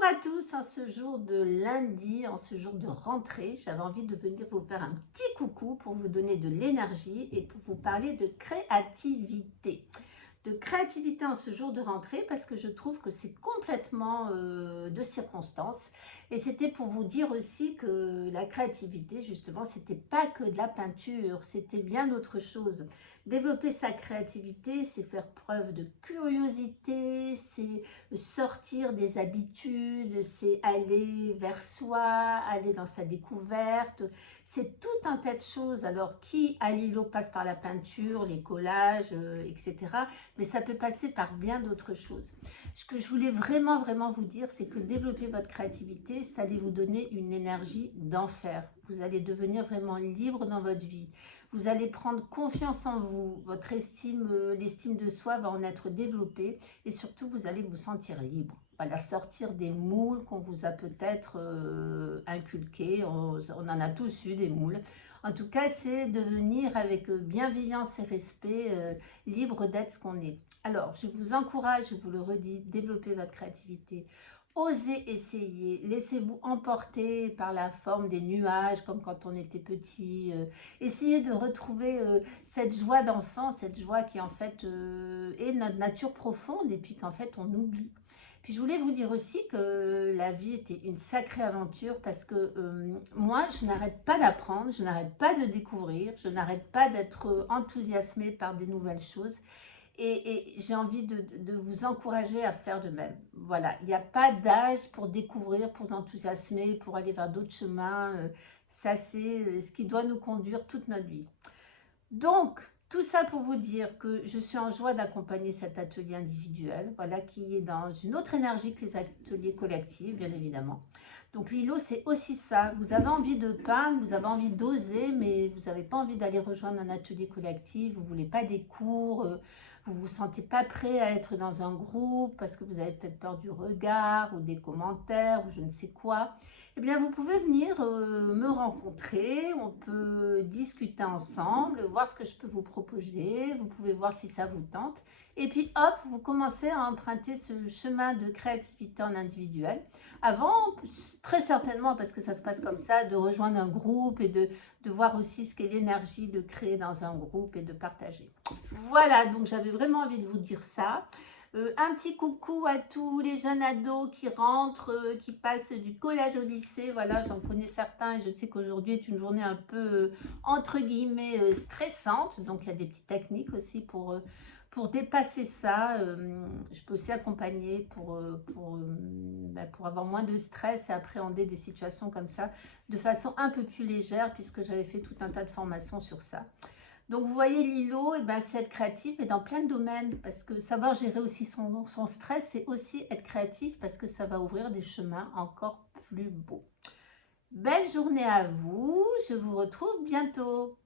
Bonjour à tous, en ce jour de lundi, en ce jour de rentrée, j'avais envie de venir vous faire un petit coucou pour vous donner de l'énergie et pour vous parler de créativité. De créativité en ce jour de rentrée parce que je trouve que c'est complètement de circonstance et c'était pour vous dire aussi que la créativité justement c'était pas que de la peinture, c'était bien autre chose. Développer sa créativité, c'est faire preuve de curiosité, c'est sortir des habitudes, c'est aller vers soi, aller dans sa découverte, c'est tout un tas de choses. Alors qui à Lilo passe par la peinture, les collages, etc. Mais ça peut passer par bien d'autres choses. Ce que je voulais vraiment vous dire, c'est que développer votre créativité, ça allait vous donner une énergie d'enfer. Vous allez devenir vraiment libre dans votre vie. Vous allez prendre confiance en vous. Votre estime, l'estime de soi va en être développée et surtout, vous allez vous sentir libre. Voilà, sortir des moules qu'on vous a peut-être inculqués. On en a tous eu des moules. En tout cas, c'est devenir avec bienveillance et respect libre d'être ce qu'on est. Alors, je vous encourage, je vous le redis, développez votre créativité. Osez essayer, laissez-vous emporter par la forme des nuages comme quand on était petit. Essayez de retrouver cette joie d'enfant, cette joie qui en fait est notre nature profonde et puis qu'en fait on oublie. Puis je voulais vous dire aussi que la vie était une sacrée aventure parce que moi, je n'arrête pas d'apprendre, je n'arrête pas de découvrir, je n'arrête pas d'être enthousiasmée par des nouvelles choses. Et j'ai envie de vous encourager à faire de même. Voilà, il n'y a pas d'âge pour découvrir, pour s'enthousiasmer, pour aller vers d'autres chemins. Ça, c'est ce qui doit nous conduire toute notre vie. Donc, tout ça pour vous dire que je suis en joie d'accompagner cet atelier individuel, voilà, qui est dans une autre énergie que les ateliers collectifs, bien évidemment. Donc Lilo, c'est aussi ça. Vous avez envie de peindre, vous avez envie d'oser, mais vous n'avez pas envie d'aller rejoindre un atelier collectif, vous ne voulez pas des cours, vous ne vous sentez pas prêt à être dans un groupe parce que vous avez peut-être peur du regard ou des commentaires ou je ne sais quoi. Eh bien, vous pouvez venir me rencontrer, on peut discuter ensemble, voir ce que je peux vous proposer, vous pouvez voir si ça vous tente. Et puis hop, vous commencez à emprunter ce chemin de créativité en individuel. Avant, très certainement, parce que ça se passe comme ça, de rejoindre un groupe et de voir aussi ce qu'est l'énergie de créer dans un groupe et de partager. Voilà, donc j'avais vraiment envie de vous dire ça. Un petit coucou à tous les jeunes ados qui rentrent, qui passent du collège au lycée. Voilà, j'en connais certains et je sais qu'aujourd'hui est une journée un peu, entre guillemets, stressante. Donc, il y a des petites techniques aussi pour dépasser ça. Je peux aussi accompagner pour avoir moins de stress et appréhender des situations comme ça de façon un peu plus légère puisque j'avais fait tout un tas de formations sur ça. Donc, vous voyez, Lilo, eh ben, c'est être créatif, mais dans plein de domaines, parce que savoir gérer aussi son stress, c'est aussi être créatif, parce que ça va ouvrir des chemins encore plus beaux. Belle journée à vous, je vous retrouve bientôt.